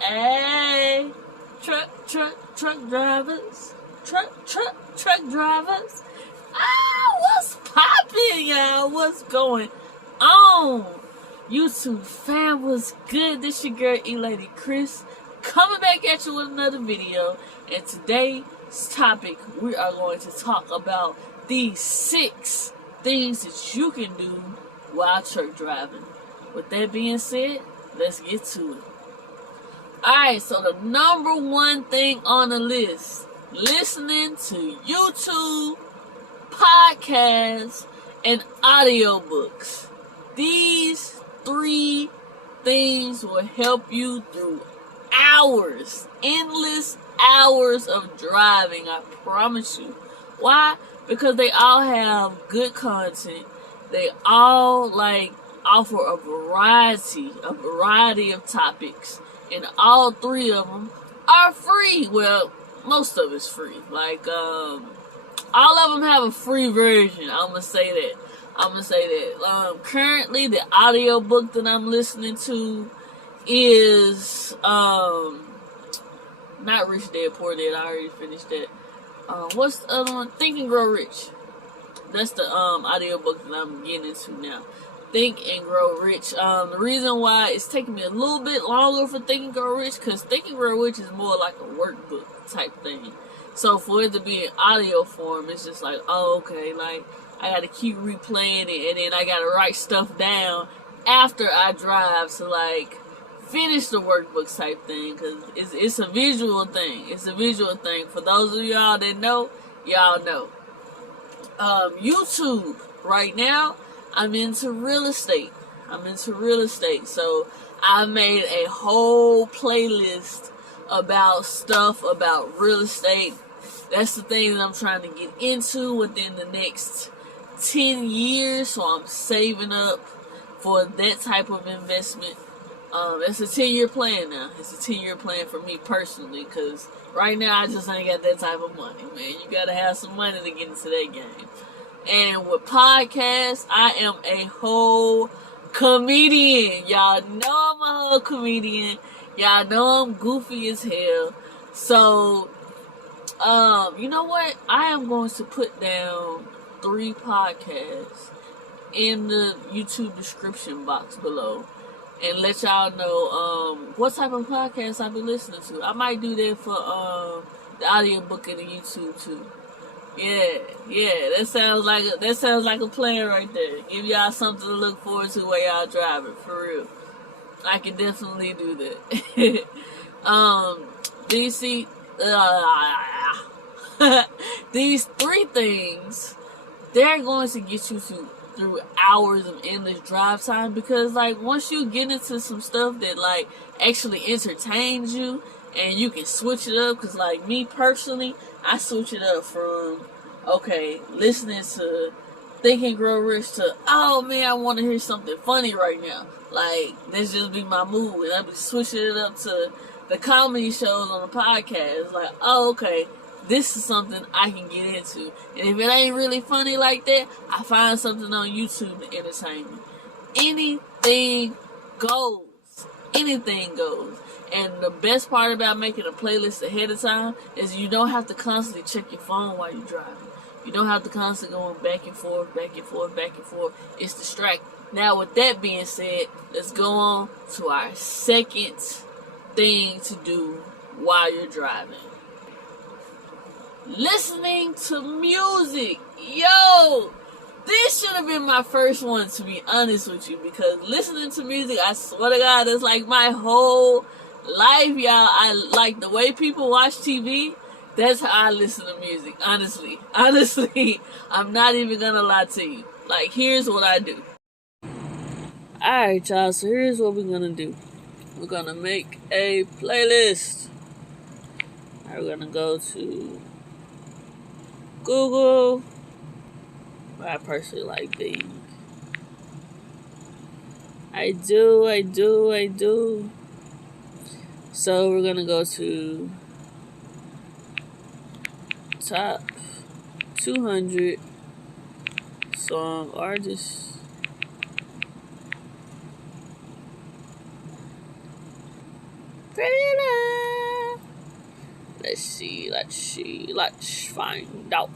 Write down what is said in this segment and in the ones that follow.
Hey, truck drivers. Truck drivers. What's poppin', y'all? What's going on? YouTube fam, what's good? This your girl, ELady Chrys, coming back at you with another video. And today's topic, we are going to talk about these 6 things that you can do while truck driving. With that being said, let's get to it. Alright, so the number 1 thing on the list, listening to YouTube, podcasts, and audiobooks. These 3 things will help you through hours, endless hours of driving, I promise you. Why? Because they all have good content. They all offer a variety of topics. And all 3 of them are free. Well, most of it's free. All of them have a free version. I'm gonna say that. Currently, the audiobook that I'm listening to is not Rich Dad Poor Dad. I already finished that. What's the other one? Think and Grow Rich. That's the audiobook that I'm getting into now. Think and Grow Rich. The reason why it's taking me a little bit longer for Think and Grow Rich, because Think and Grow Rich is more like a workbook type thing. So for it to be in audio form, it's just like, oh, okay, I gotta keep replaying it, and then I gotta write stuff down after I drive to finish the workbook type thing, because it's a visual thing. It's a visual thing. For those of y'all that know, y'all know. YouTube right now, I'm into real estate. So I made a whole playlist about stuff about real estate. That's the thing that I'm trying to get into within the next 10 years. So I'm saving up for that type of investment. It's a 10-year plan now. It's a 10-year plan for me personally, because right now I just ain't got that type of money, man. You gotta have some money to get into that game. And with podcasts, I am a whole comedian. Y'all know I'm a whole comedian. Y'all know I'm goofy as hell. So, you know what? I am going to put down 3 podcasts in the YouTube description box below and let y'all know what type of podcast I be listening to. I might do that for the audiobook and the YouTube too. Yeah, that sounds like a plan right there. Give y'all something to look forward to while y'all driving, for real. I can definitely do that. These 3 things, they're going to get you through hours of endless drive time, because once you get into some stuff that actually entertains you, and you can switch it up, because me personally, I switch it up from listening to Think and Grow Rich to, oh man, I want to hear something funny right now. This just be my mood, and I be switching it up to the comedy shows on the podcast. Oh, okay, this is something I can get into. And if it ain't really funny like that, I find something on YouTube to entertain me. Anything goes. Anything goes. And the best part about making a playlist ahead of time is you don't have to constantly check your phone while you're driving. You don't have to constantly going back and forth. It's distracting. Now, with that being said, let's go on to our second thing to do while you're driving. Listening to music. Yo! This should have been my first one, to be honest with you, because listening to music, I swear to God, is my whole life, y'all. I like the way people watch TV. That's how I listen to music, honestly, I'm not even gonna lie to you. Here's what I do. Alright, y'all, so here's what we're gonna do. We're gonna make a playlist. Alright, we're gonna go to Google. I personally like Bing. I do. So we're gonna go to top 200 song artists. Thriller. Let's see. Let's find out.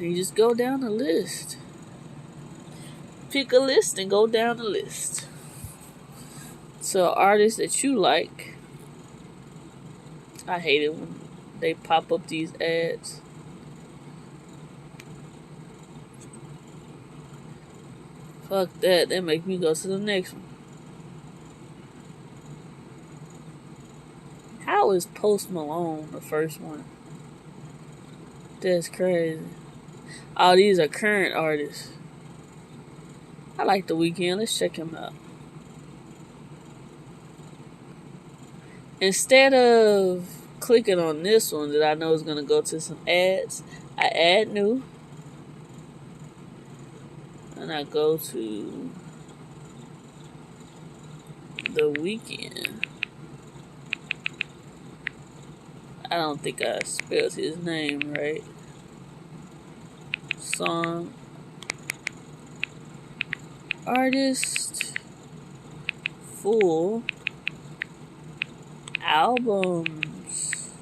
And you just go down the list. Pick a list and go down the list. So artists that you like. I hate it when they pop up these ads. Fuck that. That make me go to the next one. How is Post Malone the first one? That's crazy. Oh, these are current artists. I like The Weeknd. Let's check him out. Instead of clicking on this one that I know is going to go to some ads, I add new. And I go to The Weeknd. I don't think I spelled his name right. Song. Artist. Full. Albums.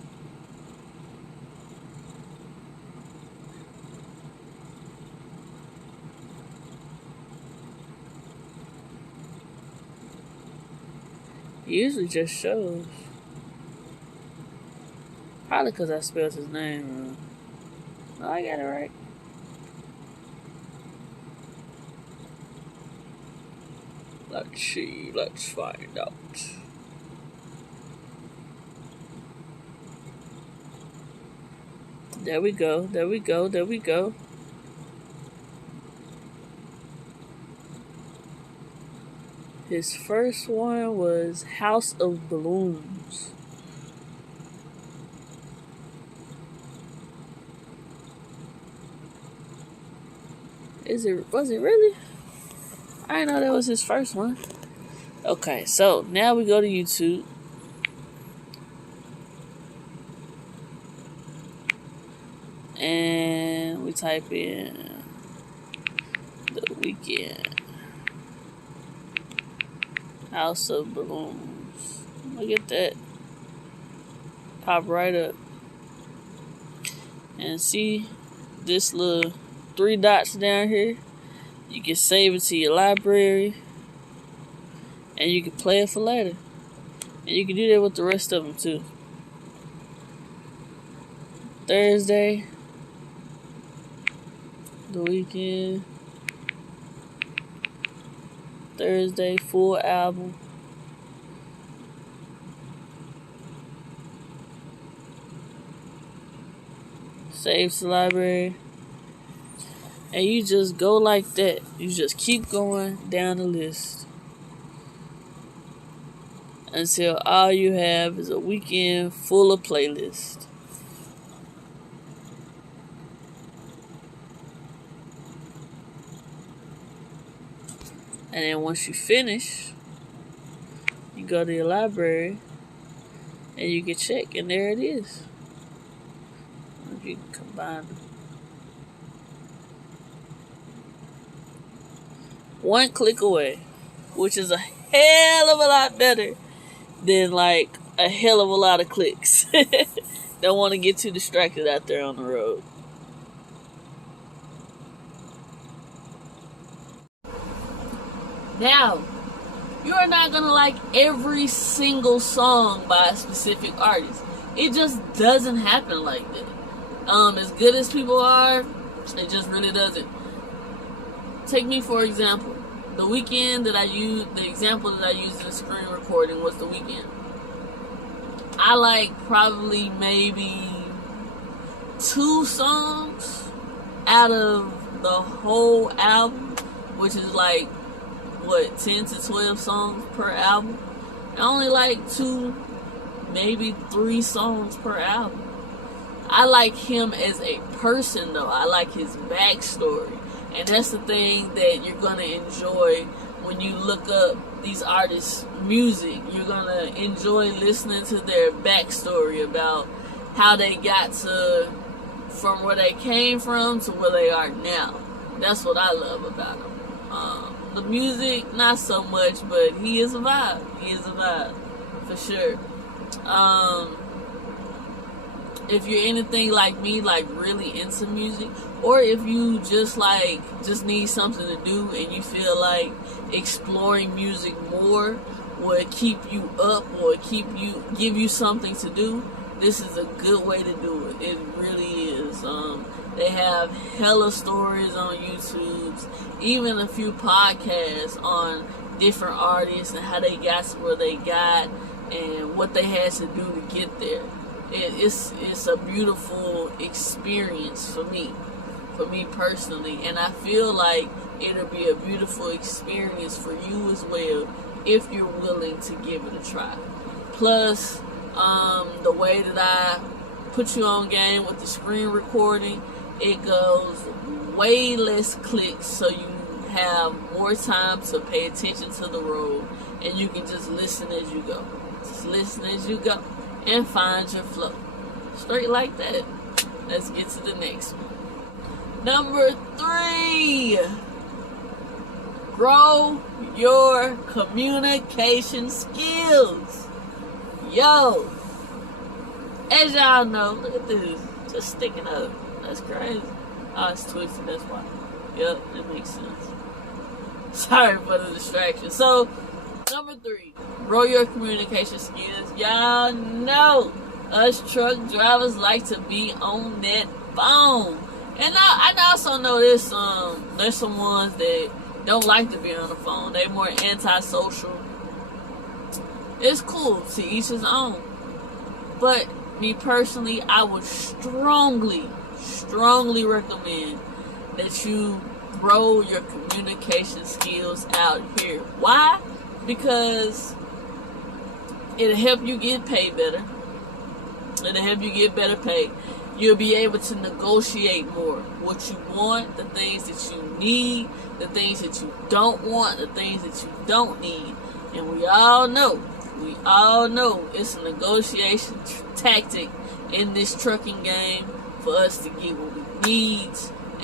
It usually just shows. Probably because I spelled his name wrong. No, I got it right. Let's see. Let's find out. There we go. There we go. There we go. His first one was House of Balloons. Was it really? I didn't know that was his first one. Okay, so now we go to YouTube. And we type in The Weeknd. House of Balloons. Look at that. Pop right up. And see this little 3 dots down here. You can save it to your library. And you can play it for later. And you can do that with the rest of them too. Thursday. The Weeknd. Thursday, full album. Save to library. And you just go like that. You just keep going down the list. Until all you have is a weekend full of playlists. And then once you finish, you go to your library and you can check, and there it is. You can combine them. One click away, which is a hell of a lot better than like a hell of a lot of clicks. Don't want to get too distracted out there on the road. Now, you are not going to like every single song by a specific artist. It just doesn't happen like that. As good as people are, it just really doesn't. Take me for example. The Weeknd that I used, the example that I used in the screen recording was The Weeknd. I like probably maybe 2 songs out of the whole album, which is like, 10 to 12 songs per album. I only like 2, maybe 3 songs per album. I like him as a person though. I like his backstory. And that's the thing that you're going to enjoy when you look up these artists' music. You're going to enjoy listening to their backstory about how they got to, from where they came from to where they are now. That's what I love about them. The music, not so much, but he is a vibe. He is a vibe. for sure. If you're anything like me, like really into music, or if you just need something to do and you feel like exploring music more would keep you up or give you something to do, this is a good way to do it. It really is. They have hella stories on YouTube, even a few podcasts on different artists and how they got to where they got and what they had to do to get there. It's a beautiful experience for me personally, and I feel like it'll be a beautiful experience for you as well if you're willing to give it a try. Plus, the way that I put you on game with the screen recording, it goes way less clicks, so you have more time to pay attention to the road, and you can just listen as you go. Just listen as you go and find your flow. Straight like that. Let's get to the next one. Number 3. Grow your communication skills. Yo, as y'all know, look at this. Just sticking up. That's crazy. Oh, it's twisted, that's why. Yep, that makes sense. Sorry for the distraction. So, number 3, grow your communication skills. Y'all know us truck drivers like to be on that phone. And I also know there's some ones that don't like to be on the phone. They're more antisocial. It's cool, to each his own. But me personally, I would strongly recommend that you grow your communication skills out here. Why? Because it'll help you get paid better. It'll help you get better paid. You'll be able to negotiate more. What you want, the things that you need, the things that you don't want, the things that you don't need. And we all know it's a negotiation tactic in this trucking game for us to get what we need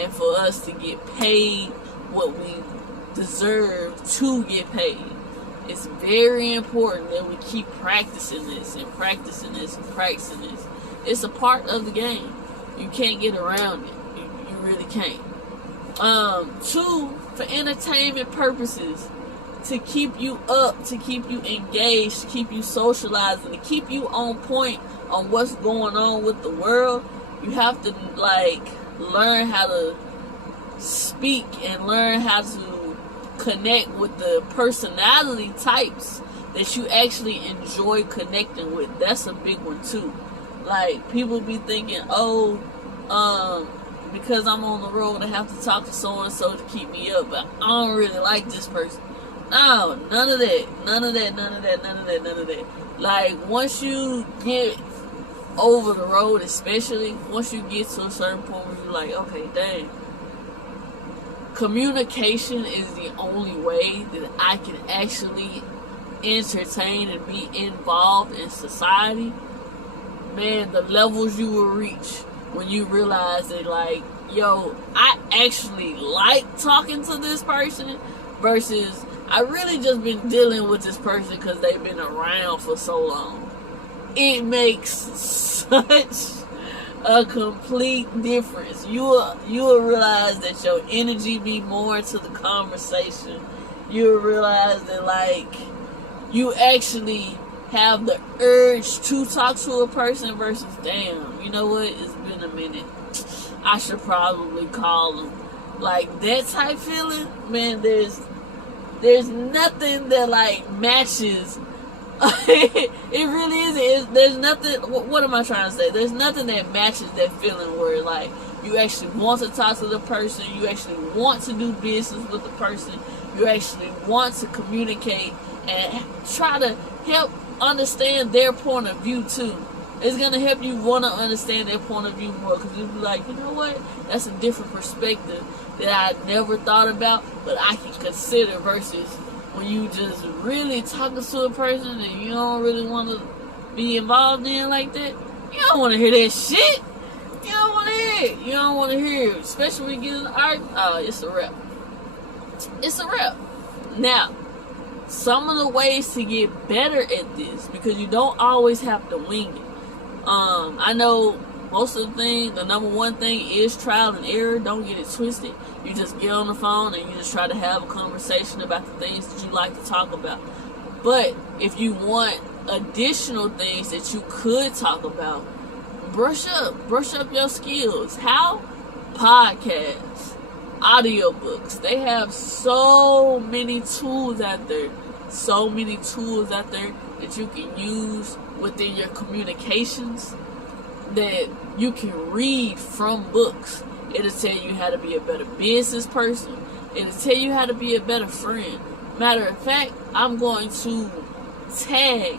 and for us to get paid what we deserve to get paid. It's very important that we keep practicing this and practicing this and practicing this. It's a part of the game. You can't get around it. You really can't. 2, for entertainment purposes, to keep you up, to keep you engaged, to keep you socializing, to keep you on point on what's going on with the world, you have to learn how to speak and learn how to connect with the personality types that you actually enjoy connecting with. That's a big one too. Like, people be thinking, because I'm on the road, I have to talk to so-and-so to keep me up, but I don't really like this person. No, none of that. Like, once you get over the road, especially, once you get to a certain point where you're like, okay, dang, communication is the only way that I can actually entertain and be involved in society. Man, the levels you will reach when you realize that, like, yo, I actually like talking to this person versus I really just been dealing with this person because they've been around for so long. It makes such a complete difference. You will realize that your energy be more to the conversation. You'll realize that, like, you actually have the urge to talk to a person versus, damn, you know what, it's been a minute, I should probably call them. Like, that type feeling, man, there's nothing that, like, matches. It really is. There's nothing, what am I trying to say? There's nothing that matches that feeling where, like, you actually want to talk to the person, you actually want to do business with the person, you actually want to communicate and try to help understand their point of view too. It's gonna help you want to understand their point of view more, because you'll be like, you know what, that's a different perspective that I never thought about, but I can consider, versus when you just really talking to a person and you don't really want to be involved in like that. You don't want to hear that shit. You don't want to hear it. You don't want to hear it, especially when you get in an argument. Oh, it's a wrap. It's a wrap. Now, some of the ways to get better at this, because you don't always have to wing it. I know most of the thing, the number one thing is trial and error. Don't get it twisted. You just get on the phone and you just try to have a conversation about the things that you like to talk about. But if you want additional things that you could talk about, brush up your skills. How? Podcasts, audiobooks. They have so many tools out there. So many tools out there that you can use within your communications, that you can read from books. It'll tell you how to be a better business person. It'll tell you how to be a better friend. Matter of fact, I'm going to tag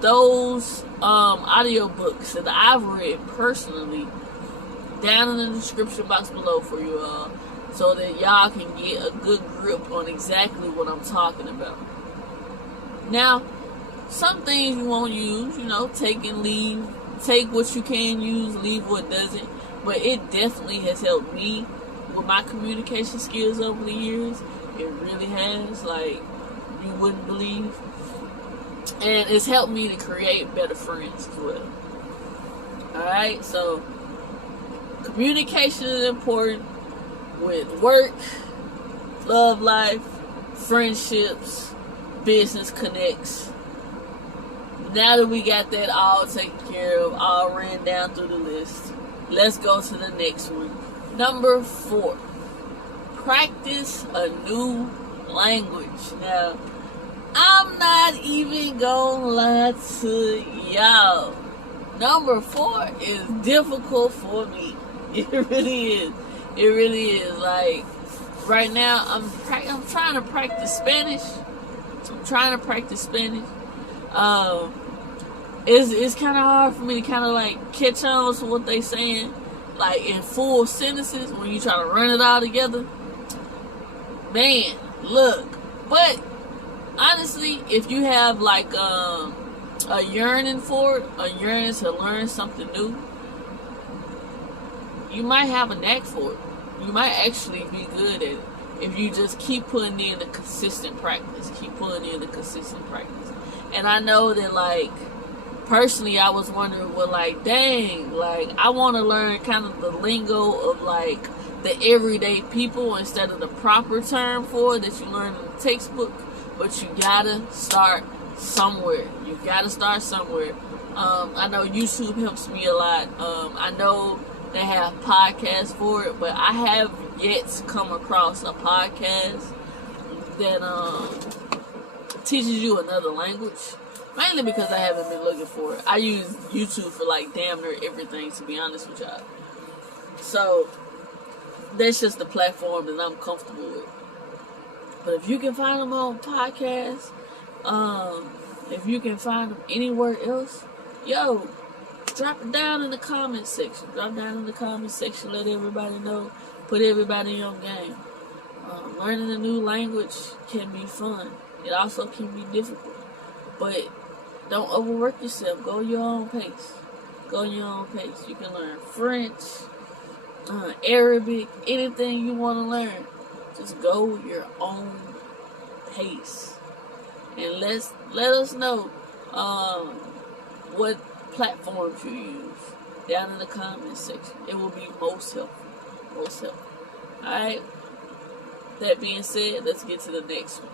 those audiobooks that I've read personally down in the description box below for you all, so that y'all can get a good grip on exactly what I'm talking about. Now, some things you won't use, take and leave. Take what you can use, leave what doesn't. But it definitely has helped me with my communication skills over the years. It really has, like you wouldn't believe. And it's helped me to create better friends as well. Alright, so communication is important with work, love life, friendships, business connects. Now that we got that all taken care of, all ran down through the list, let's go to the next one. Number 4, practice a new language. Now, I'm not even gonna lie to y'all. Number 4 is difficult for me. It really is. It really is. Like, right now, I'm trying to practice Spanish. It's kind of hard for me to kind of like catch on to what they saying, like in full sentences when you try to run it all together. Man, look. But honestly, if you have like a yearning for it, a yearning to learn something new, you might have a knack for it. You might actually be good at it if you just keep putting in the consistent practice. And I know that, like, personally, I was wondering, well, like, dang, like, I want to learn kind of the lingo of, like, the everyday people instead of the proper term for it that you learn in the textbook. But you gotta start somewhere. I know YouTube helps me a lot. I know they have podcasts for it, but I have yet to come across a podcast that teaches you another language. Mainly because I haven't been looking for it. I use YouTube for like damn near everything, to be honest with y'all. So that's just the platform that I'm comfortable with. But if you can find them on podcasts, if you can find them anywhere else, yo, drop it down in the comment section. Let everybody know. Put everybody on game. Learning a new language can be fun. It also can be difficult. But don't overwork yourself. Go your own pace. You can learn French, Arabic, anything you want to learn. Just go your own pace. And let us know what platforms you use down in the comment section. It will be most helpful. Alright. That being said, let's get to the next one.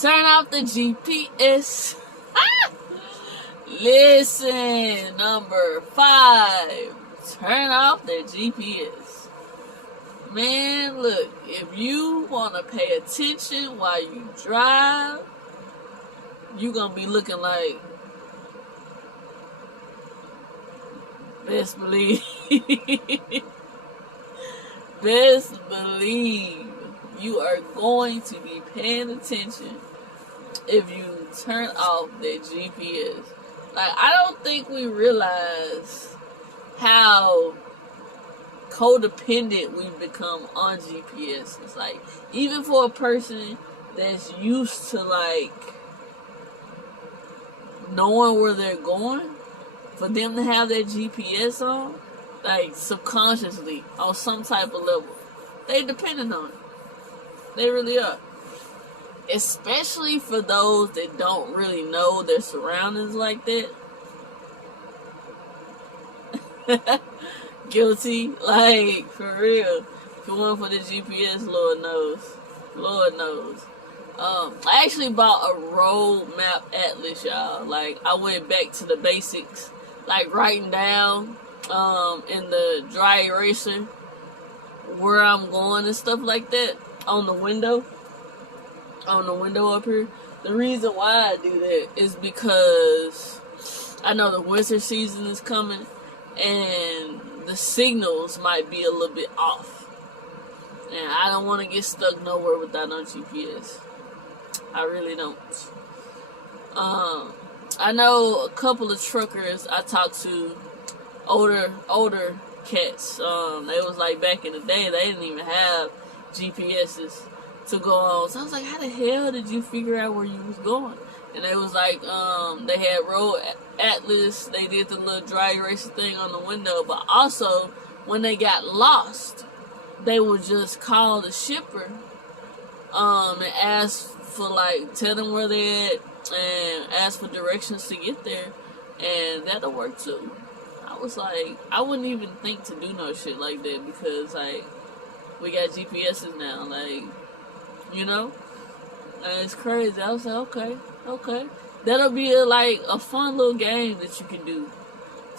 Turn off the GPS. Listen, number 5. Turn off the GPS. Man, look, if you want to pay attention while you drive, you're going to be looking like, best believe you are going to be paying attention if you turn off that GPS. Like, I don't think we realize how codependent we've become on GPS. It's like, even for a person that's used to like knowing where they're going, for them to have that GPS on, like subconsciously, on some type of level, they dependent on it. They really are. especially for those that don't really know their surroundings like that. Guilty, like, for real. If you want for the GPS, Lord knows. Lord knows. I actually bought a road map atlas, y'all. Like, I went back to the basics, like writing down in the dry eraser where I'm going and stuff like that on the window up here. The reason why I do that is because I know the winter season is coming and the signals might be a little bit off, and I don't want to get stuck nowhere without no GPS. I really don't. I know a couple of truckers I talked to, older cats. They was like, back in the day, they didn't even have GPSs to go on. So I was like, how the hell did you figure out where you was going? And they was like, they had road atlas, they did the little dry eraser thing on the window, but also when they got lost, they would just call the shipper and ask for, like, tell them where they at and ask for directions to get there, and that'll work too. I was like, I wouldn't even think to do no shit like that because, like, we got GPSs now, like, you know? And it's crazy. I was like, okay. That'll be a fun little game that you can do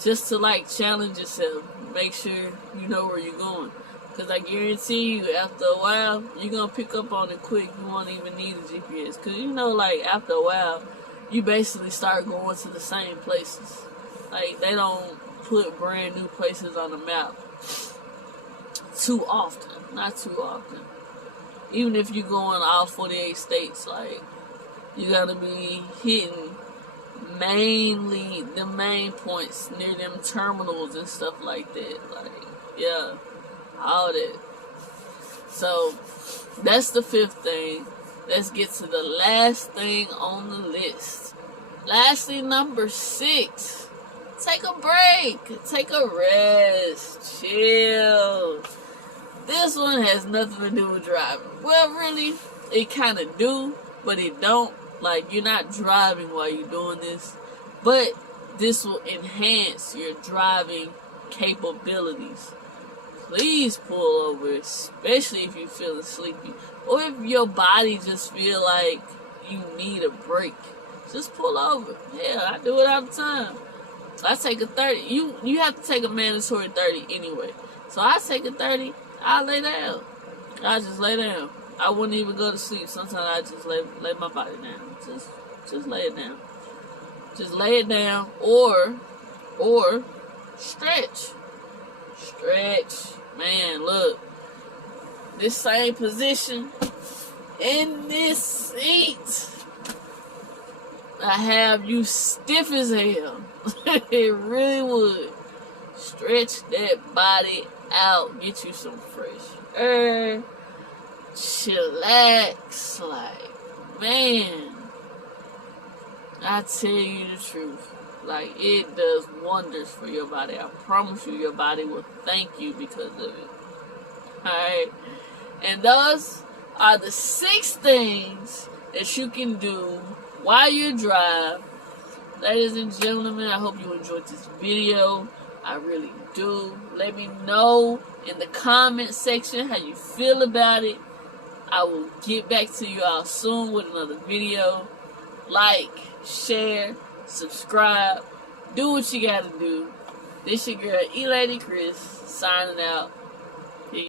just to, like, challenge yourself. Make sure you know where you're going. Because I guarantee you, after a while, you're going to pick up on it quick. You won't even need a GPS. Because, you know, like, after a while, you basically start going to the same places. Like, they don't put brand new places on the map too often. Not too often. Even if you go in all 48 states, like, you gotta be hitting mainly the main points near them terminals and stuff like that. Like, yeah, all that. So, that's the 5th thing. Let's get to the last thing on the list. Lastly, number 6. Take a break. Take a rest. Chill. This one has nothing to do with driving. Well, really, it kind of do, but it don't. Like, you're not driving while you're doing this, but this will enhance your driving capabilities. Please pull over, especially if you're feeling sleepy, or if your body just feel like you need a break. Just pull over. Yeah, I do it all the time. I take a 30. You have to take a mandatory 30 anyway. So I take a 30. I lay down. I just lay down. I wouldn't even go to sleep. Sometimes I just lay my body down. Just lay it down. Just lay it down, or stretch. Stretch. Man, look. This same position in this seat, I have you stiff as hell. It really would. Stretch that body out. Get you some fresh air. Chillax. Like, man, I tell you the truth. Like, it does wonders for your body. I promise you, your body will thank you because of it. Alright? And those are the 6 things that you can do while you drive. Ladies and gentlemen, I hope you enjoyed this video. I really do. Let me know in the comment section how you feel about it. I will get back to you all soon with another video. Like, share, subscribe. Do what you gotta do. This your girl, ELady Chrys, signing out.